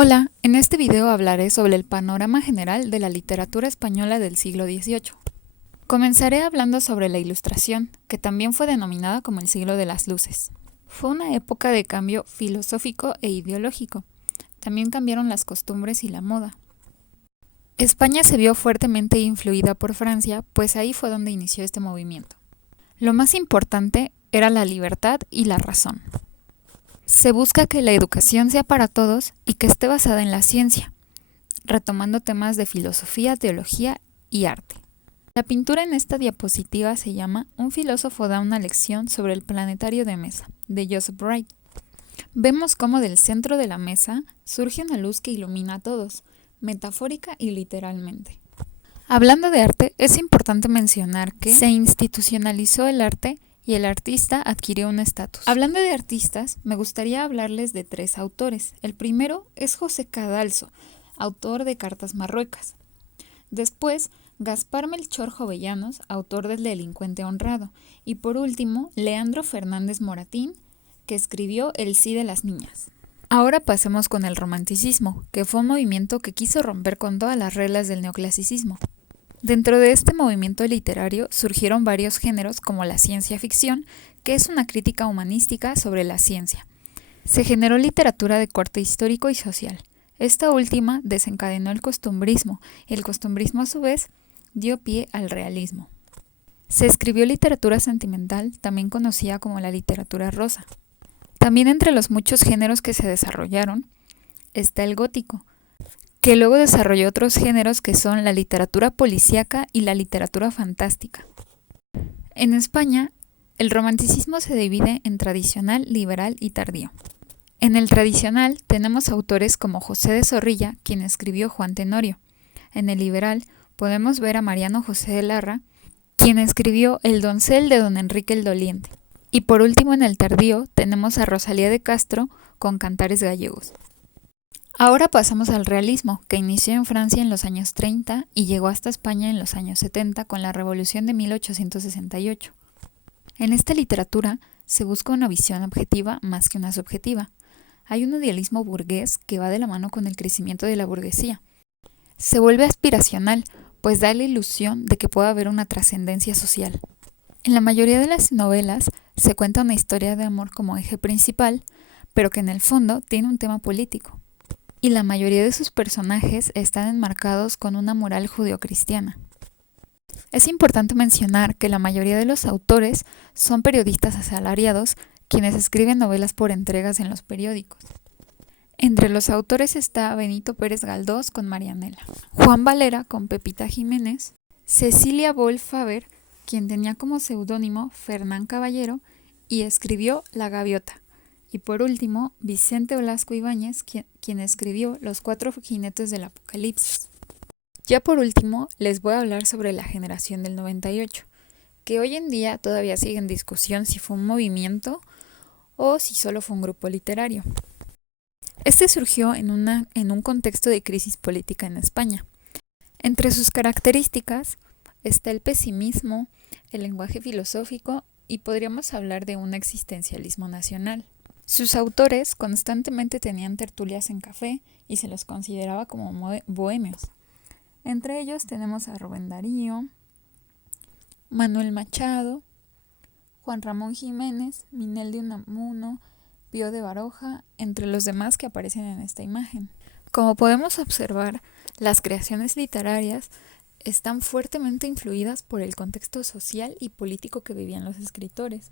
Hola, en este video hablaré sobre el panorama general de la literatura española del siglo XVIII. Comenzaré hablando sobre la Ilustración, que también fue denominada como el siglo de las luces. Fue una época de cambio filosófico e ideológico. También cambiaron las costumbres y la moda. España se vio fuertemente influida por Francia, pues ahí fue donde inició este movimiento. Lo más importante era la libertad y la razón. Se busca que la educación sea para todos y que esté basada en la ciencia, retomando temas de filosofía, teología y arte. La pintura en esta diapositiva se llama Un filósofo da una lección sobre el planetario de mesa, de Joseph Wright. Vemos cómo del centro de la mesa surge una luz que ilumina a todos, metafórica y literalmente. Hablando de arte, es importante mencionar que se institucionalizó el arte y el artista adquirió un estatus. Hablando de artistas, me gustaría hablarles de 3 autores. El primero es José Cadalso, autor de Cartas Marruecas. Después, Gaspar Melchor Jovellanos, autor del Delincuente Honrado. Y por último, Leandro Fernández Moratín, que escribió El sí de las niñas. Ahora pasemos con el romanticismo, que fue un movimiento que quiso romper con todas las reglas del neoclasicismo. Dentro de este movimiento literario surgieron varios géneros como la ciencia ficción, que es una crítica humanística sobre la ciencia. Se generó literatura de corte histórico y social. Esta última desencadenó el costumbrismo. El costumbrismo a su vez dio pie al realismo. Se escribió literatura sentimental, también conocida como la literatura rosa. También entre los muchos géneros que se desarrollaron está el gótico, que luego desarrolló otros géneros que son la literatura policíaca y la literatura fantástica. En España, el romanticismo se divide en tradicional, liberal y tardío. En el tradicional tenemos autores como José de Zorrilla, quien escribió Juan Tenorio. En el liberal podemos ver a Mariano José de Larra, quien escribió El doncel de don Enrique el Doliente. Y por último, en el tardío tenemos a Rosalía de Castro con Cantares gallegos. Ahora pasamos al realismo, que inició en Francia en los años 30 y llegó hasta España en los años 70 con la Revolución de 1868. En esta literatura se busca una visión objetiva más que una subjetiva. Hay un idealismo burgués que va de la mano con el crecimiento de la burguesía. Se vuelve aspiracional, pues da la ilusión de que pueda haber una trascendencia social. En la mayoría de las novelas se cuenta una historia de amor como eje principal, pero que en el fondo tiene un tema político. Y la mayoría de sus personajes están enmarcados con una moral judeocristiana. Es importante mencionar que la mayoría de los autores son periodistas asalariados quienes escriben novelas por entregas en los periódicos. Entre los autores está Benito Pérez Galdós con Marianela, Juan Valera con Pepita Jiménez, Cecilia Boll Faber, quien tenía como seudónimo Fernán Caballero y escribió La Gaviota. Y por último, Vicente Blasco Ibáñez, quien escribió Los 4 jinetes del Apocalipsis. Ya por último, les voy a hablar sobre la generación del 98, que hoy en día todavía sigue en discusión si fue un movimiento o si solo fue un grupo literario. Este surgió en un contexto de crisis política en España. Entre sus características está el pesimismo, el lenguaje filosófico y podríamos hablar de un existencialismo nacional. Sus autores constantemente tenían tertulias en café y se los consideraba como bohemios. Entre ellos tenemos a Rubén Darío, Manuel Machado, Juan Ramón Jiménez, Minel de Unamuno, Pío de Baroja, entre los demás que aparecen en esta imagen. Como podemos observar, las creaciones literarias están fuertemente influidas por el contexto social y político que vivían los escritores.